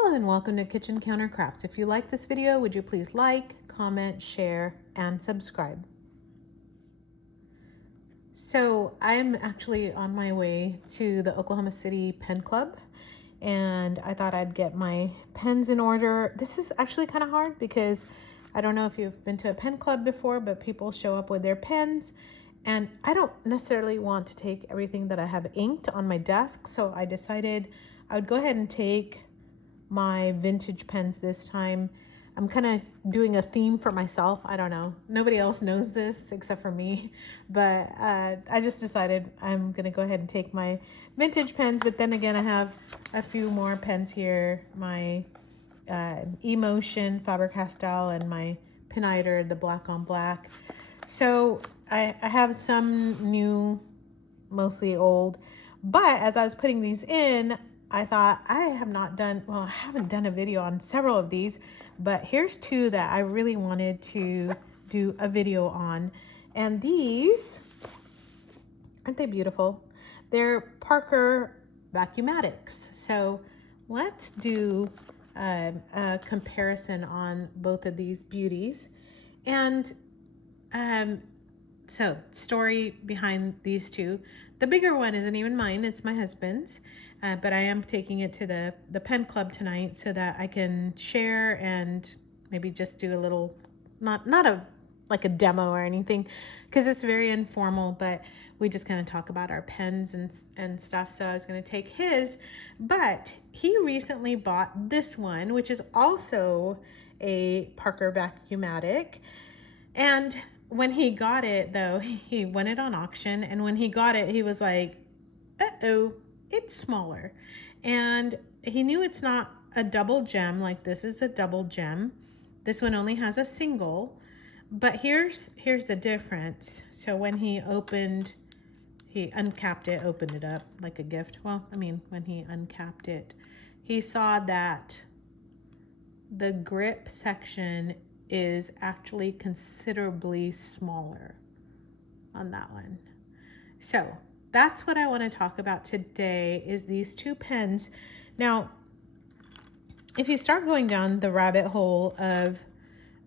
Hello and welcome to Kitchen Counter Crafts. If you like this video, would you please like, comment, share, and subscribe. So I'm actually on my way to the Oklahoma City Pen Club, and I thought I'd get my pens in order. This is actually kind of hard because I don't know if you've been to a pen club before, but people show up with their pens, and I don't necessarily want to take everything that I have inked on my desk, so I decided I would go ahead and take my vintage pens this time. I'm kind of doing a theme for myself. I don't know. Nobody else knows this except for me, but I just decided I'm going to go ahead and take my vintage pens. But then again, I have a few more pens here. My Emotion Faber-Castell and my Piniter, the black on black. So I have some new, mostly old. But as I was putting these in, I thought I haven't done a video on several of these, but here's two that I really wanted to do a video on. And these, aren't they beautiful? They're Parker Vacuumatics. So let's do a comparison on both of these beauties. And so story behind these two. The bigger one isn't even mine, it's my husband's. But I am taking it to the pen club tonight so that I can share and maybe just do a little, not like a demo or anything, because it's very informal, but we just kind of talk about our pens and stuff. So I was going to take his, but he recently bought this one, which is also a Parker Vacuumatic. And when he got it, though, he won it on auction, and when he got it, he was like, uh-oh, it's smaller. And he knew it's not a double gem, like this is a double gem. This one only has a single, but here's the difference. So when he uncapped it, opened it up like a gift. Well, I mean, when he uncapped it, he saw that the grip section is actually considerably smaller on that one. So that's what I want to talk about today, is these two pens. Now, if you start going down the rabbit hole of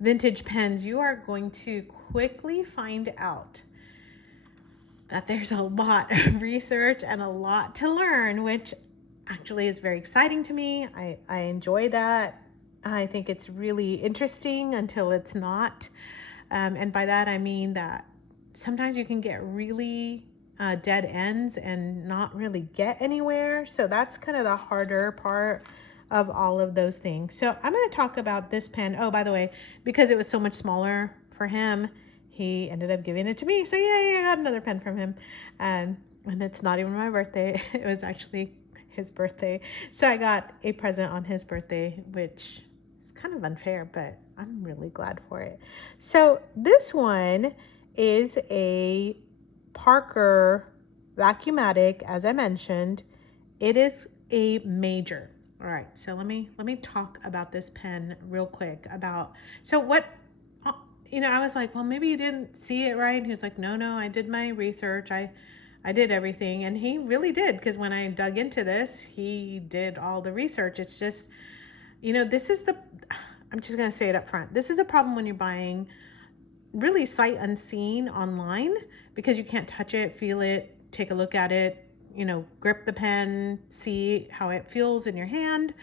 vintage pens, you are going to quickly find out that there's a lot of research and a lot to learn, which actually is very exciting to me. I enjoy that. I think it's really interesting until it's not. And by that, I mean that sometimes you can get really dead ends and not really get anywhere. So that's kind of the harder part of all of those things. So I'm going to talk about this pen. Oh, by the way, because it was so much smaller for him, he ended up giving it to me. So yeah, I got another pen from him. And it's not even my birthday. It was actually his birthday. So I got a present on his birthday, which is kind of unfair, but I'm really glad for it. So this one is a Parker Vacuumatic, as I mentioned. It is a major. All right, so let me talk about this pen real quick. I was like, well, maybe you didn't see it right. And he was like, no, I did my research. I did everything. And he really did, because when I dug into this, he did all the research. It's just, I'm just going to say it up front. This is the problem when you're buying really sight unseen online, because you can't touch it, feel it, take a look at it, grip the pen, see how it feels in your hand,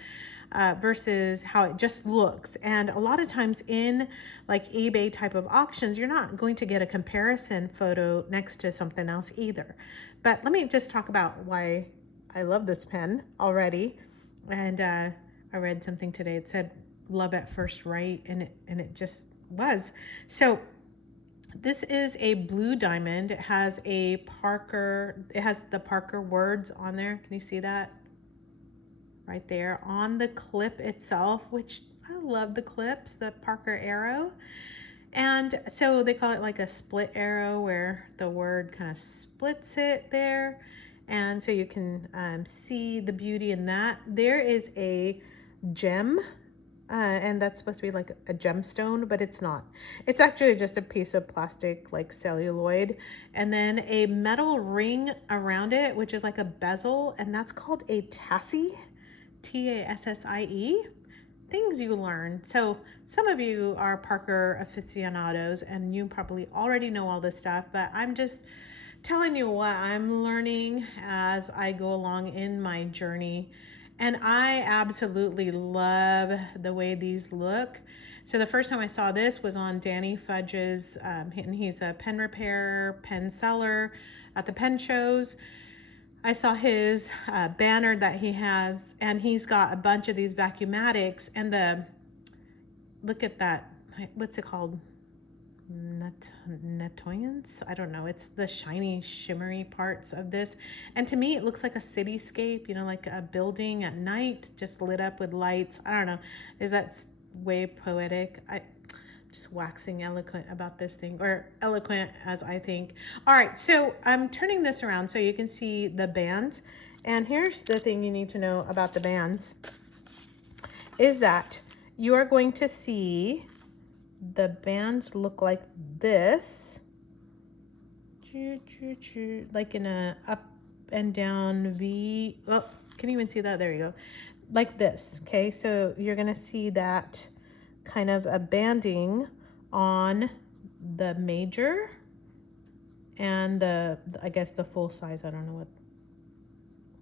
versus how it just looks. And a lot of times in like eBay type of auctions, you're not going to get a comparison photo next to something else either. But let me just talk about why I love this pen already. And I read something today. It said love at first sight, and it just was. So this is a blue diamond. It has the Parker words on there. Can you see that? Right there on the clip itself, which I love the clips, the Parker arrow. And so they call it like a split arrow, where the word kind of splits it there. And so you can see the beauty in that. There is a gem, and that's supposed to be like a gemstone, but it's not. It's actually just a piece of plastic, like celluloid, and then a metal ring around it, which is like a bezel, and that's called a TASSIE. Things you learn. So some of you are Parker aficionados and you probably already know all this stuff, but I'm just telling you what I'm learning as I go along in my journey. And I absolutely love the way these look. So the first time I saw this was on Danny Fudge's, and he's a pen repair, pen seller at the pen shows. I saw his banner that he has, and he's got a bunch of these Vacuumatics, and look at that, what's it called? Netoyance? I don't know. It's the shiny, shimmery parts of this. And to me, it looks like a cityscape, you know, like a building at night, just lit up with lights. I don't know. Is that way poetic? I just waxing eloquent about this thing, or eloquent as I think. All right, so I'm turning this around so you can see the bands. And here's the thing you need to know about the bands is that you are going to see the bands look like this, like in a up and down V. Oh, can you even see that? There you go. Like this, okay? So you're gonna see that kind of a banding on the major and I guess the full size. I don't know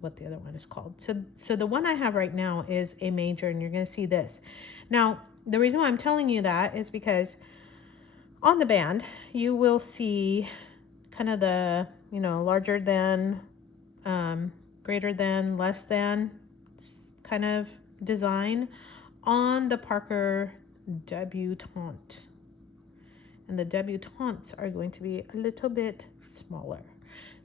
what the other one is called. So the one I have right now is a major, and you're gonna see this. Now, the reason why I'm telling you that is because on the band, you will see kind of the, you know, larger than, greater than, less than kind of design on the Parker Debutante. And the Debutantes are going to be a little bit smaller.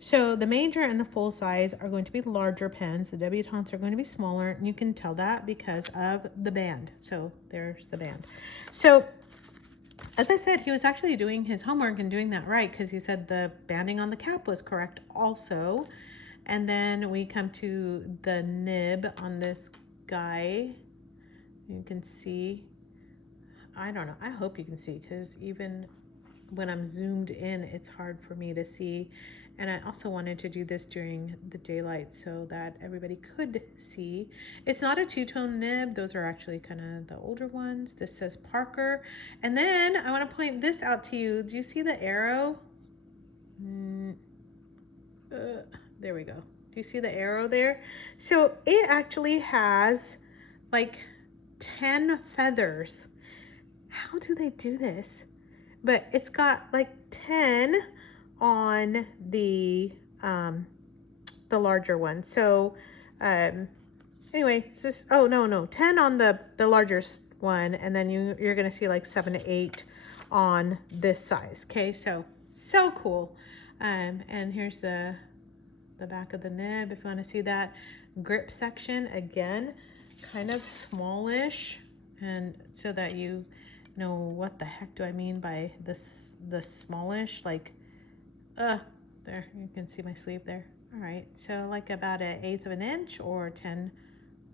So the major and the full size are going to be larger pens. The Debutantes are going to be smaller. And you can tell that because of the band. So there's the band. So as I said, he was actually doing his homework and doing that right, because he said the banding on the cap was correct also. And then we come to the nib on this guy. You can see, I don't know, I hope you can see, because even when I'm zoomed in, it's hard for me to see. And I also wanted to do this during the daylight so that everybody could see. It's not a two-tone nib. Those are actually kind of the older ones. This says Parker. And then I want to point this out to you. Do you see the arrow? There we go. Do you see the arrow there? So it actually has like 10 feathers. How do they do this? But it's got like 10 on the larger one. So anyway, it's just, oh no, 10 on the largest one, and then you're gonna see like 7 to 8 on this size. Okay, so cool. And here's the back of the nib if you want to see that. Grip section, again, kind of smallish, and so that you know what the heck do I mean by this, the smallish, like there, you can see my sleeve there. All right, so like about 1/8 of an inch or 10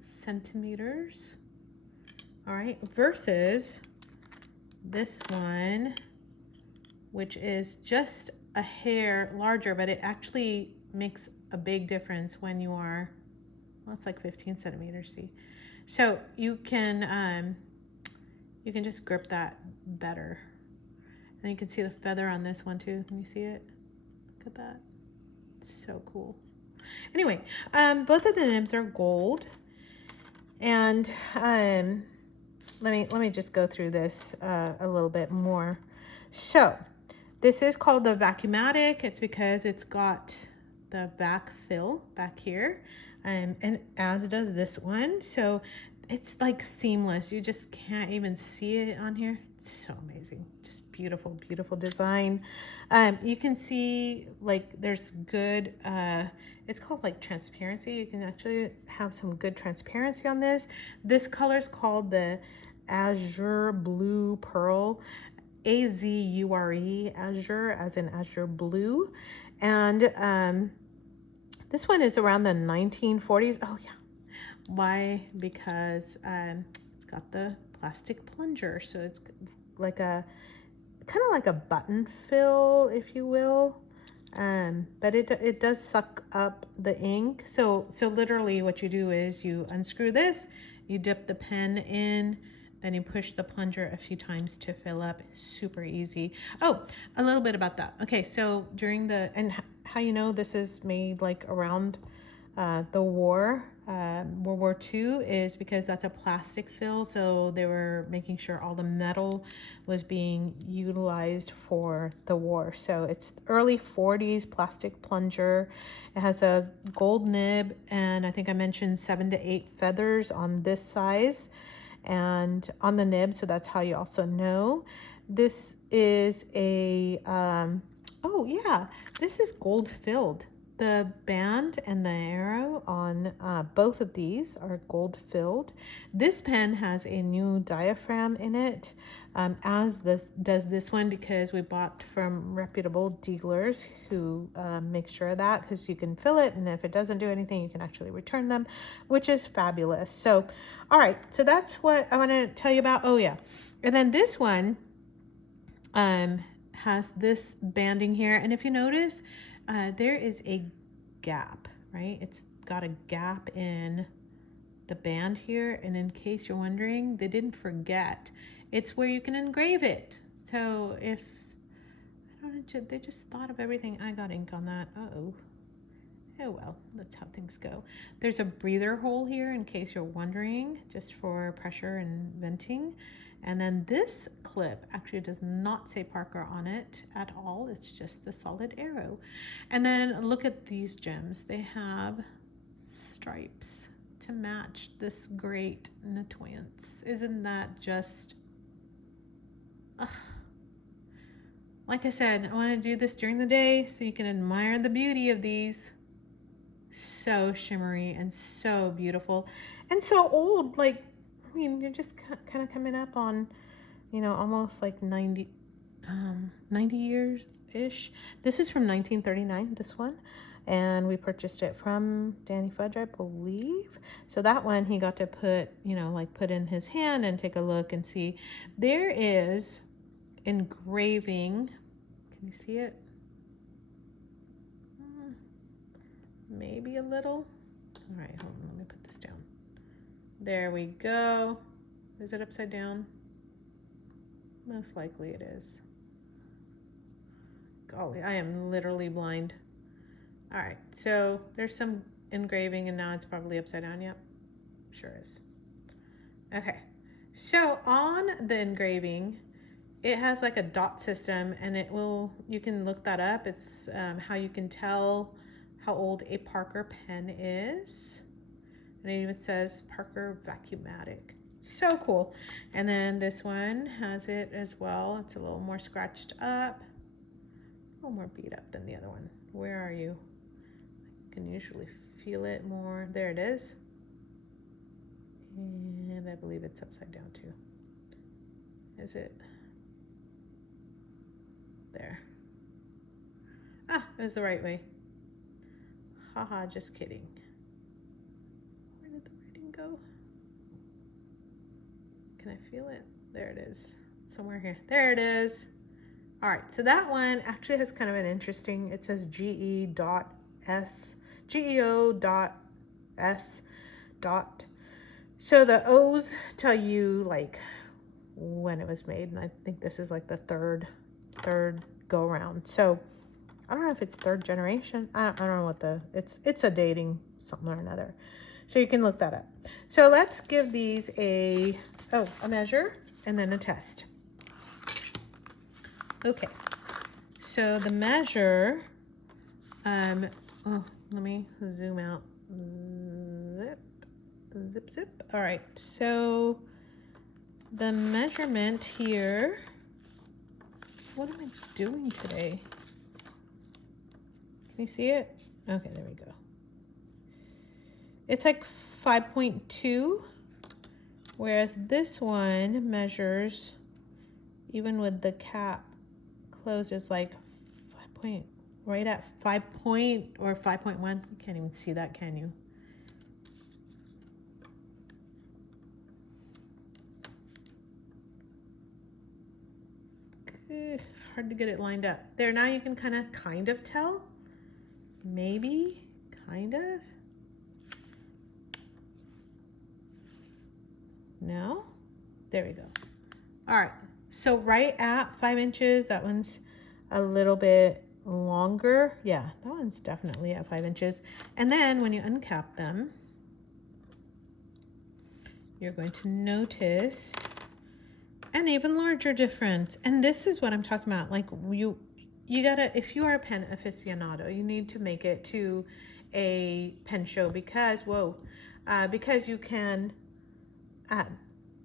centimeters. All right, versus this one, which is just a hair larger, but it actually makes a big difference when you are, well, it's like 15 centimeters, see? So you can just grip that better. And you can see the feather on this one too. Can you see it? Look at that. It's so cool. Anyway, both of the nibs are gold. And let me just go through this a little bit more. So this is called the Vacuumatic. It's because it's got the back fill back here, and as does this one. So it's like seamless. You just can't even see it on here. It's so amazing. Just beautiful, beautiful design. You can see like there's good, it's called like transparency. You can actually have some good transparency on this. This color is called the Azure Blue Pearl. A-Z-U-R-E, Azure, as in Azure Blue. And this one is around the 1940s. Oh yeah. Why? Because it's got the plastic plunger. So it's like a, kind of like a button fill, if you will. but it does suck up the ink. So literally what you do is you unscrew this, you dip the pen in, then you push the plunger a few times to fill up. Super easy. Oh, a little bit about that. Okay, so during the, and how you know this is made like around the war, World War II, is because that's a plastic fill. So they were making sure all the metal was being utilized for the war. So it's early 40s plastic plunger. It has a gold nib, and I think I mentioned 7 to 8 feathers on this size and on the nib. So that's how you also know. This is a, oh yeah, this is gold filled. The band and the arrow on both of these are gold filled. This pen has a new diaphragm in it, as does this one, because we bought from reputable dealers who make sure of that, because you can fill it, and if it doesn't do anything, you can actually return them, which is fabulous. So, all right, so that's what I want to tell you about. Oh yeah, and then this one has this banding here, and if you notice, there is a gap, right? It's got a gap in the band here, and in case you're wondering, they didn't forget. It's where you can engrave it. So if, I don't know, they just thought of everything. I got ink on that. Uh-oh. Oh well, that's how things go. There's a breather hole here in case you're wondering, just for pressure and venting. And then this clip actually does not say Parker on it at all. It's just the solid arrow. And then look at these gems. They have stripes to match this great annoyance. Isn't that just... Like I said, I want to do this during the day so you can admire the beauty of these. So shimmery and so beautiful and so old. Like, I mean, you're just kind of coming up on, you know, almost like 90 years ish. This is from 1939, this one, and we purchased it from Danny Fudge, I believe. So that one he got to put, you know, like put in his hand and take a look and see. There is engraving. Can you see it? Maybe a little. All right, hold on, let me put this down. There we go. Is it upside down? Most likely it is. Golly, I am literally blind. All right, so there's some engraving, and now it's probably upside down. Yep, sure is. Okay, so on the engraving, it has like a dot system, and it will, you can look that up. It's how you can tell how old a Parker pen is. And it even says Parker Vacuumatic. So cool. And then this one has it as well. It's a little more scratched up, a little more beat up than the other one. Where are you? I can usually feel it more. There it is. And I believe it's upside down too. Is it? There. Ah, it was the right way. Haha, just kidding. Where did the writing go? Can I feel it? There it is. Somewhere here. There it is. All right, so that one actually has kind of an interesting, it says GEO.S. So the O's tell you like when it was made, and I think this is like the third go around. So I don't know if it's third generation. I don't know what it's a dating something or another. So you can look that up. So let's give these a measure and then a test. Okay. So the measure, let me zoom out. Zip. All right. So the measurement here, what am I doing today? Can you see it? Okay, there we go. It's like 5.2, whereas this one measures, even with the cap closed, is like 5 right at 5 or 5.1. You can't even see that, can you? hard to get it lined up. There, now you can kind of tell. Maybe, kind of. No? There we go. All right, so right at 5 inches, that one's a little bit longer. Yeah, that one's definitely at 5 inches. And then when you uncap them, you're going to notice an even larger difference. And this is what I'm talking about. Like you gotta, if you are a pen aficionado, you need to make it to a pen show because, because you can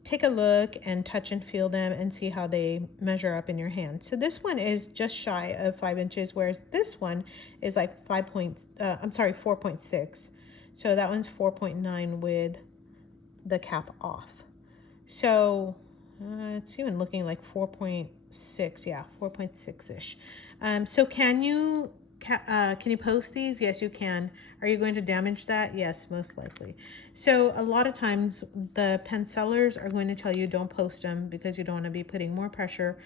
take a look and touch and feel them and see how they measure up in your hand. So this one is just shy of 5 inches, whereas this one is like 4.6. So that one's 4.9 with the cap off. So it's even looking like 4.6. Yeah, 4.6-ish. So can you post these? Yes, you can. Are you going to damage that? Yes, most likely. So a lot of times the pen sellers are going to tell you don't post them because you don't want to be putting more pressure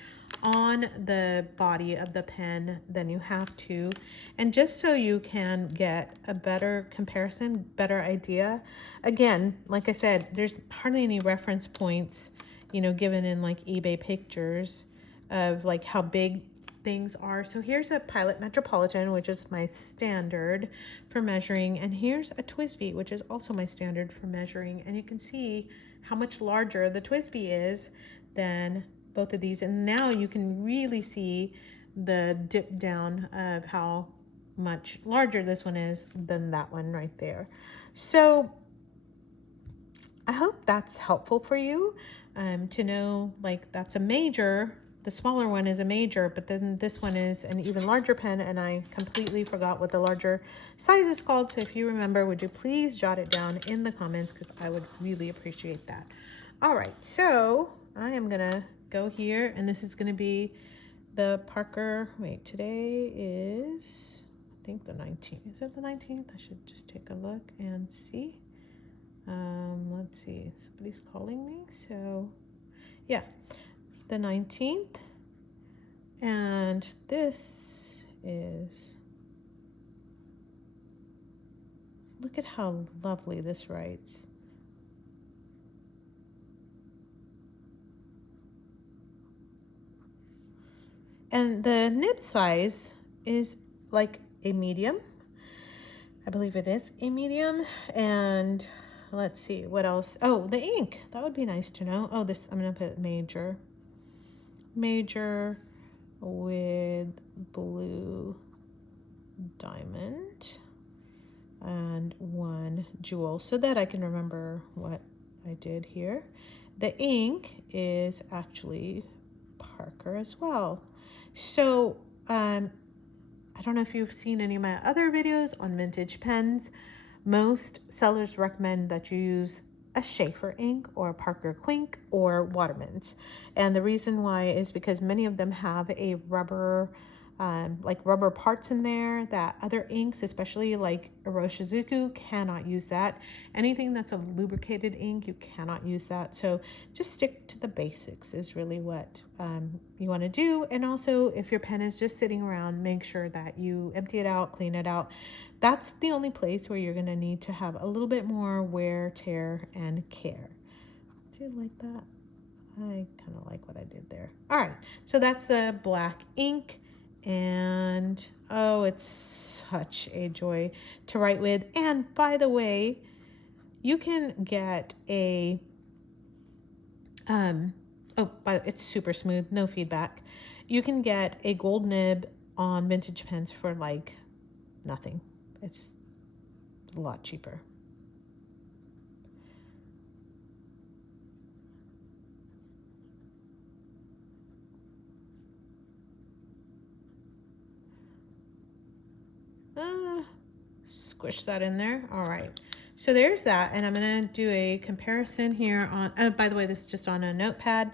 on the body of the pen than you have to. And just so you can get a better comparison, better idea. Again, like I said, there's hardly any reference points, you know, given in like eBay pictures of like how big things are. So here's a Pilot Metropolitan, which is my standard for measuring, and here's a TWSBI, which is also my standard for measuring, and you can see how much larger the TWSBI is than both of these. And now you can really see the dip down of how much larger this one is than that one right there. So I hope that's helpful for you to know, like, that's a major. The smaller one is a major, but then this one is an even larger pen, and I completely forgot what the larger size is called. So if you remember, would you please jot it down in the comments, because I would really appreciate that. All right, so I am gonna go here, and this is gonna be the Parker, wait, today is, I think the 19th. Is it the 19th? I should just take a look and see. Let's see, somebody's calling me, so yeah, the 19th, and this is, look at how lovely this writes. And the nib size is like a medium. I believe it is a medium. And let's see, what else? Oh, the ink, that would be nice to know. Oh, this, I'm gonna put major with blue diamond and 1 jewel, so that I can remember what I did here. The ink is actually Parker as well. So I don't know if you've seen any of my other videos on vintage pens. Most sellers recommend that you use a Schaefer ink or a Parker Quink or Waterman's. And the reason why is because many of them have a rubber, like rubber parts in there that other inks, especially like Iroshizuku, cannot use that. Anything that's a lubricated ink, you cannot use that. So just stick to the basics is really what you want to do. And also, if your pen is just sitting around, make sure that you empty it out, clean it out. That's the only place where you're going to need to have a little bit more wear, tear, and care. Do you like that? I kind of like what I did there. All right, so that's the black ink. And oh, it's such a joy to write with. And by the way, you can get a but it's super smooth, no feedback. You can get a gold nib on vintage pens for like nothing. It's a lot cheaper. Squish that in there. All right, so there's that, and I'm gonna do a comparison here on, oh, by the way, this is just on a notepad,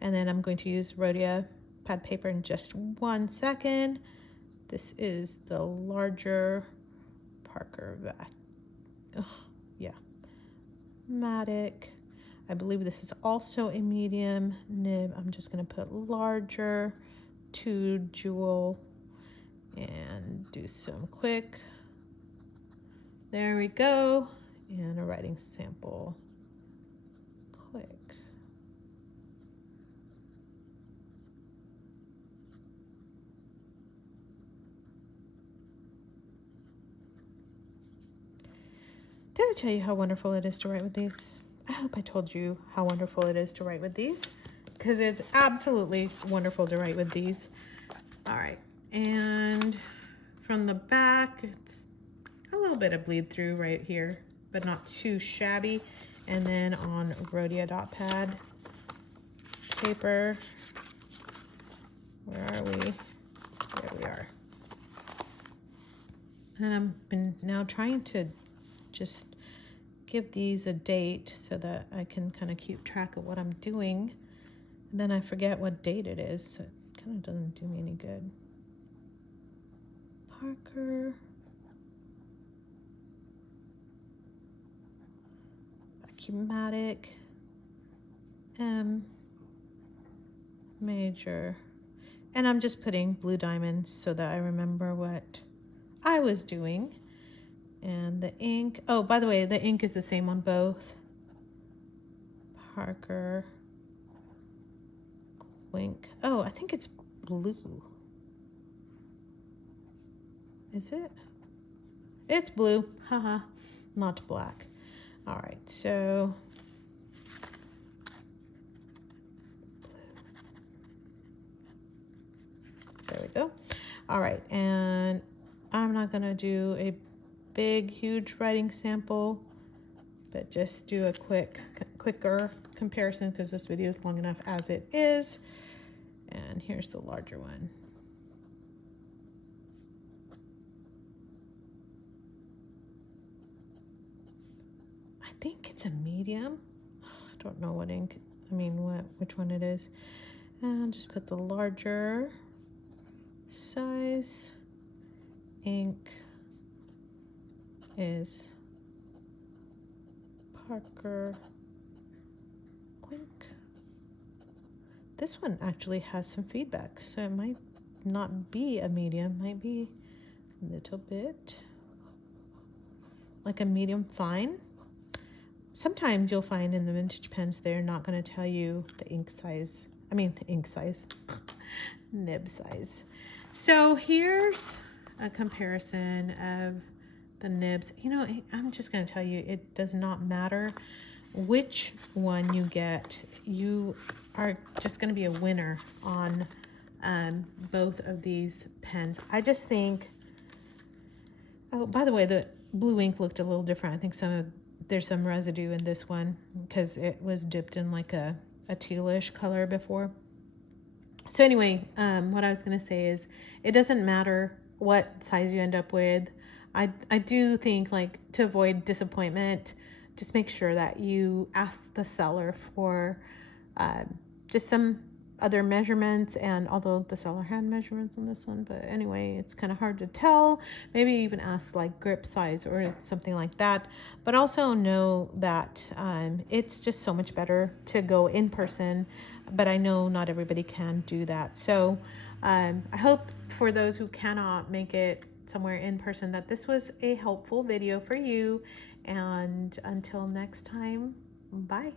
and then I'm going to use Rhodia pad paper in just 1 second. This is the larger Parker Vacuumatic. I believe this is also a medium nib. I'm just gonna put larger 2 jewel and do some quick. There we go. And a writing sample. Quick. Did I tell you how wonderful it is to write with these? I hope I told you how wonderful it is to write with these, because it's absolutely wonderful to write with these. All right, and from the back, it's a little bit of bleed through right here, but not too shabby. And then on Rhodia dot pad paper, where are we? There we are. And I've been now trying to just give these a date so that I can kind of keep track of what I'm doing. And then I forget what date it is, so it kind of doesn't do me any good. Parker Vacuumatic M major. And I'm just putting blue diamonds so that I remember what I was doing. And the ink, oh, by the way, the ink is the same on both. Parker Wink. Oh, I think it's blue. Is it? It's blue. Haha. Not black. All right, so there we go. All right, and I'm not gonna do a big, huge writing sample, but just do a quicker comparison because this video is long enough as it is. And here's the larger one. I think it's a medium. I don't know what ink, which one it is. And just put the larger size. Ink is Parker Quink. This one actually has some feedback, so it might not be a medium, might be a little bit like a medium fine. Sometimes you'll find in the vintage pens they're not going to tell you the ink size. Nib size. So here's a comparison of the nibs. You know, I'm just going to tell you, it does not matter which one you get. You are just going to be a winner on both of these pens. I just think, oh, by the way, the blue ink looked a little different. I think there's some residue in this one because it was dipped in like a tealish color before. So anyway, what I was going to say is it doesn't matter what size you end up with. I do think, like, to avoid disappointment, just make sure that you ask the seller for just some other measurements. And although the seller had measurements on this one, but anyway, it's kind of hard to tell. Maybe even ask like grip size or something like that. But also know that it's just so much better to go in person. But I know not everybody can do that. So I hope for those who cannot make it somewhere in person that this was a helpful video for you. And until next time, bye.